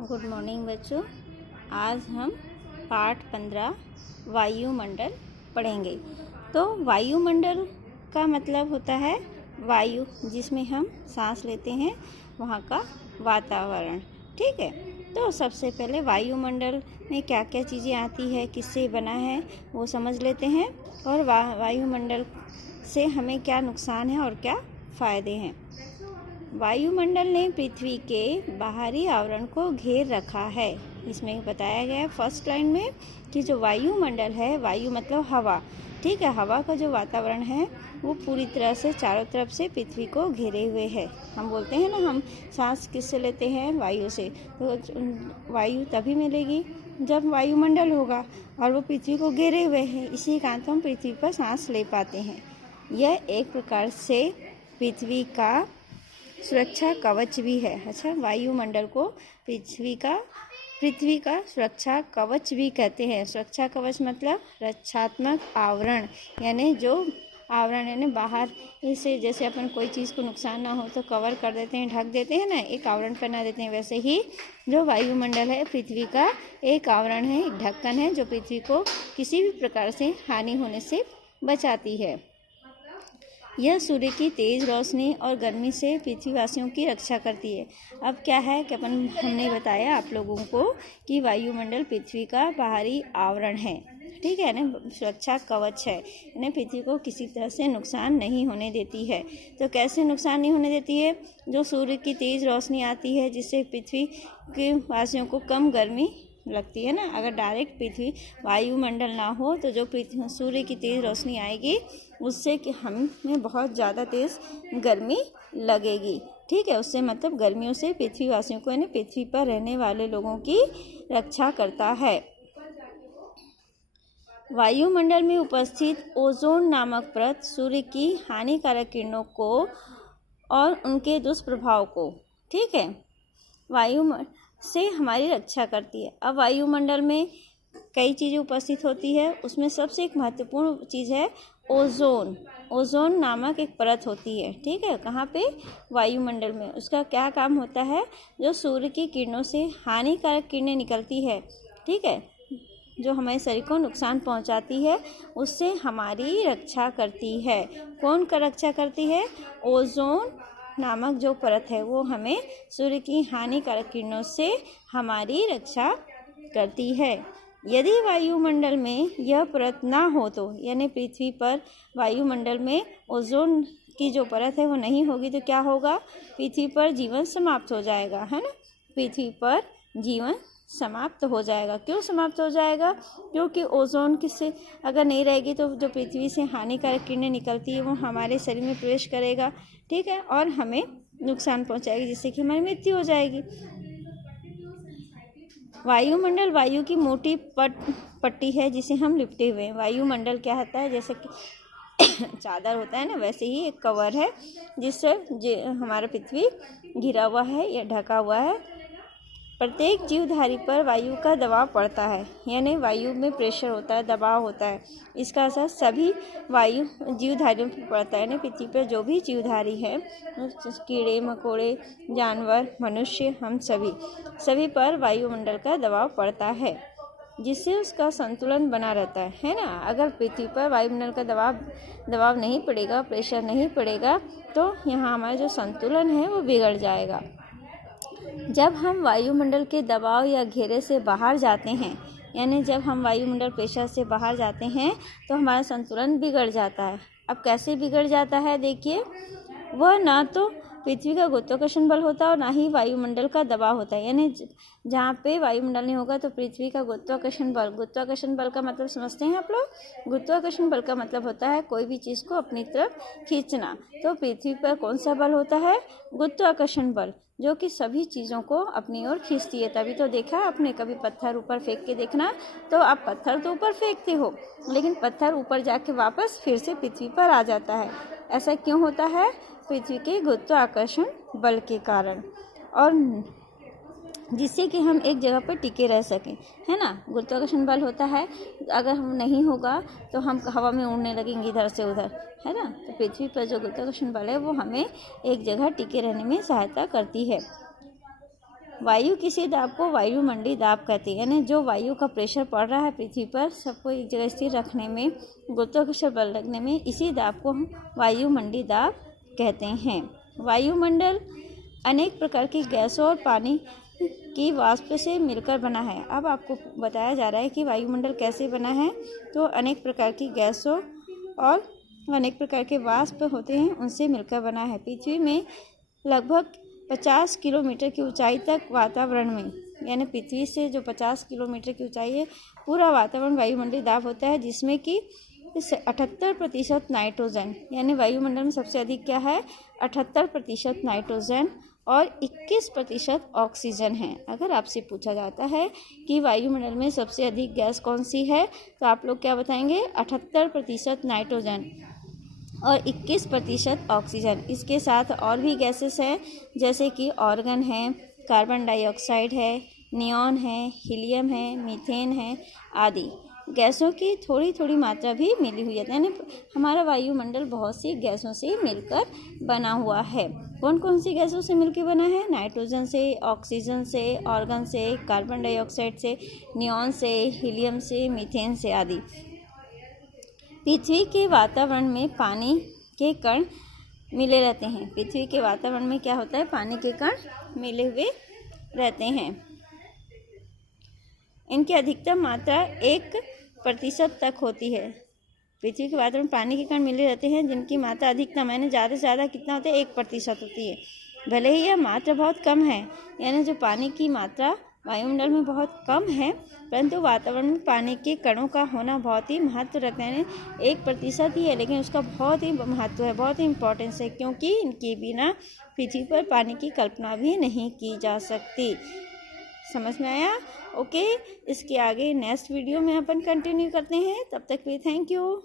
Good morning बच्चों। आज हम पाठ 15 वायुमंडल पढ़ेंगे। तो वायुमंडल का मतलब होता है वायु, जिसमें हम सांस लेते हैं, वहाँ का वातावरण। ठीक है, तो सबसे पहले वायुमंडल में क्या क्या चीज़ें आती है, किससे बना है, वो समझ लेते हैं। और वायुमंडल से हमें क्या नुकसान है और क्या फ़ायदे हैं। वायुमंडल ने पृथ्वी के बाहरी आवरण को घेर रखा है। इसमें बताया गया है फर्स्ट लाइन में कि जो वायुमंडल है, वायु मतलब हवा, ठीक है, हवा का जो वातावरण है वो पूरी तरह से चारों तरफ से पृथ्वी को घेरे हुए है। हम बोलते हैं ना, हम सांस किससे लेते हैं? वायु से। तो वायु तभी मिलेगी जब वायुमंडल होगा और वो पृथ्वी को घेरे हुए है, इसी कारण तो हम पृथ्वी पर सांस ले पाते हैं। यह एक प्रकार से पृथ्वी का सुरक्षा कवच भी है। अच्छा, वायुमंडल को पृथ्वी का सुरक्षा कवच भी कहते हैं। सुरक्षा कवच मतलब रक्षात्मक आवरण, यानी जो आवरण यानी बाहर से जैसे अपन कोई चीज़ को नुकसान ना हो तो कवर कर देते हैं, ढक देते हैं ना, एक आवरण बना देते हैं। वैसे ही जो वायुमंडल है पृथ्वी का एक आवरण है, एक ढक्कन है, जो पृथ्वी को किसी भी प्रकार से हानि होने से बचाती है। यह सूर्य की तेज़ रोशनी और गर्मी से पृथ्वीवासियों की रक्षा करती है। अब क्या है कि हमने बताया आप लोगों को कि वायुमंडल पृथ्वी का बाहरी आवरण है, ठीक है ना, सुरक्षा कवच है, यानी पृथ्वी को किसी तरह से नुकसान नहीं होने देती है। तो कैसे नुकसान नहीं होने देती है? जो सूर्य की तेज़ रोशनी आती है, जिससे पृथ्वी के वासियों को कम गर्मी लगती है ना। अगर डायरेक्ट पृथ्वी वायुमंडल ना हो तो जो पृथ्वी सूर्य की तेज़ रोशनी आएगी उससे कि हमें बहुत ज़्यादा तेज़ गर्मी लगेगी, ठीक है। उससे मतलब गर्मियों से पृथ्वीवासियों को यानी पृथ्वी पर रहने वाले लोगों की रक्षा करता है। वायुमंडल में उपस्थित ओजोन नामक परत सूर्य की हानिकारक किरणों को और उनके दुष्प्रभाव को, ठीक है, वायुमंडल से हमारी रक्षा करती है। अब वायुमंडल में कई चीज़ें उपस्थित होती है, उसमें सबसे एक महत्वपूर्ण चीज़ है ओजोन। ओजोन नामक एक परत होती है, ठीक है, कहाँ पे? वायुमंडल में। उसका क्या काम होता है? जो सूर्य की किरणों से हानिकारक किरणें निकलती है, ठीक है, जो हमारे शरीर को नुकसान पहुंचाती है, उससे हमारी रक्षा करती है। कौन का रक्षा करती है? ओजोन नामक जो परत है वो हमें सूर्य की हानिकारक किरणों से हमारी रक्षा करती है। यदि वायुमंडल में यह परत ना हो तो, यानी पृथ्वी पर वायुमंडल में ओजोन की जो परत है वो नहीं होगी तो क्या होगा? पृथ्वी पर जीवन समाप्त हो जाएगा, है ना। पृथ्वी पर जीवन समाप्त हो जाएगा। क्यों समाप्त हो जाएगा? क्योंकि ओजोन किससे अगर नहीं रहेगी तो जो पृथ्वी से हानिकारक किरणें निकलती है वो हमारे शरीर में प्रवेश करेगा, ठीक है, और हमें नुकसान पहुंचाएगी, जिससे कि हमारी मृत्यु हो जाएगी। वायुमंडल वायु की मोटी पट्टी है जिसे हम लिपटे हुए हैं। वायुमंडल क्या होता है? जैसे कि चादर होता है ना, वैसे ही एक कवर है जिससे हमारा पृथ्वी घिरा हुआ है या ढका हुआ है। प्रत्येक जीवधारी पर वायु का दबाव पड़ता है, यानी वायु में प्रेशर होता है, दबाव होता है। इसका असर सभी वायु जीवधारियों पर पड़ता है, यानी पृथ्वी पर जो भी जीवधारी है, कीड़े मकोड़े, जानवर, मनुष्य, हम सभी पर वायुमंडल का दबाव पड़ता है, जिससे उसका संतुलन बना रहता है ना। अगर पृथ्वी पर वायुमंडल का दबाव नहीं पड़ेगा, प्रेशर नहीं पड़ेगा, तो यहाँ हमारा जो संतुलन है वो बिगड़ जाएगा। जब हम वायुमंडल के दबाव या घेरे से बाहर जाते हैं, यानी जब हम वायुमंडल प्रेशर से बाहर जाते हैं तो हमारा संतुलन बिगड़ जाता है। अब कैसे बिगड़ जाता है? देखिए, वह ना तो पृथ्वी का गुरुत्वाकर्षण बल होता है और ना ही वायुमंडल का दबाव होता है। यानी जहाँ पे वायुमंडल नहीं होगा तो पृथ्वी का गुरुत्वाकर्षण बल का मतलब समझते हैं आप लोग? गुरुत्वाकर्षण बल का मतलब होता है कोई भी चीज़ को अपनी तरफ खींचना। तो पृथ्वी पर कौन सा बल होता है? गुरुत्वाकर्षण बल, जो कि सभी चीज़ों को अपनी ओर खींचती है। तभी तो देखा आपने, कभी पत्थर ऊपर फेंक के देखना, तो आप पत्थर तो ऊपर फेंकते हो लेकिन पत्थर ऊपर जाके वापस फिर से पृथ्वी पर आ जाता है। ऐसा क्यों होता है? पृथ्वी के गुरुत्वाकर्षण बल के कारण, और जिससे कि हम एक जगह पर टिके रह सकें, है ना। गुरुत्वाकर्षण बल होता है, अगर हम नहीं होगा तो हम हवा में उड़ने लगेंगे इधर से उधर, है ना। तो पृथ्वी पर जो गुरुत्वाकर्षण बल है वो हमें एक जगह टिके रहने में सहायता करती है। वायु किसी दाब को वायुमंडलीय दाब कहते हैं, यानी जो वायु का प्रेशर पड़ रहा है पृथ्वी पर सबको एक जगह स्थिर रखने में, गुरुत्वाकर्षण बल लगने में, इसी दाब को हम वायुमंडलीय दाब कहते हैं। वायुमंडल अनेक प्रकार की गैसों और पानी की वाष्प से मिलकर बना है। अब आपको बताया जा रहा है कि वायुमंडल कैसे बना है। तो अनेक प्रकार की गैसों और अनेक प्रकार के वाष्प होते हैं, उनसे मिलकर बना है। पृथ्वी में लगभग 50 किलोमीटर की ऊंचाई तक वातावरण में, यानी पृथ्वी से जो 50 किलोमीटर की ऊंचाई है, पूरा वातावरण वायुमंडलीय दाब होता है, जिसमें कि 78% नाइट्रोजन, यानी वायुमंडल में सबसे अधिक क्या है, 78% नाइट्रोजन और 21% ऑक्सीजन है। अगर आपसे पूछा जाता है कि वायुमंडल में सबसे अधिक गैस कौन सी है, तो आप लोग क्या बताएंगे, 78% नाइट्रोजन और 21% ऑक्सीजन। इसके साथ और भी गैसेस हैं, जैसे कि ऑर्गन है, कार्बन डाइऑक्साइड है, नियॉन है, हीलियम है, मीथेन है आदि। गैसों की थोड़ी थोड़ी मात्रा भी मिली हुई है, यानी हमारा वायुमंडल बहुत सी गैसों से मिलकर बना हुआ है। कौन कौन सी गैसों से मिलकर बना है, नाइट्रोजन से, ऑक्सीजन से, ऑर्गन से, कार्बन डाइऑक्साइड से, नियॉन से, हीलियम से, मीथेन से आदि। पृथ्वी के वातावरण में पानी के कण मिले रहते हैं। पृथ्वी के वातावरण में क्या होता है, पानी के कण मिले हुए रहते हैं। इनकी अधिकतम मात्रा 1% तक होती है। पृथ्वी के वातावरण में पानी के कण मिले रहते हैं, जिनकी मात्रा अधिकतम, यानी ज़्यादा से ज़्यादा कितना होता है, 1% होती है। भले ही यह मात्रा बहुत कम है, यानी जो पानी की मात्रा वायुमंडल में बहुत कम है, परंतु वातावरण में पानी के कणों का होना बहुत ही महत्व रखता है। 1% ही है, लेकिन उसका बहुत ही महत्व है, बहुत ही इम्पोर्टेंस है, क्योंकि इनके बिना पृथ्वी पर पानी की कल्पना भी नहीं की जा सकती। समझ में आया? ओके, इसके आगे नेक्स्ट वीडियो में अपन कंटिन्यू करते हैं। तब तक भी थैंक यू।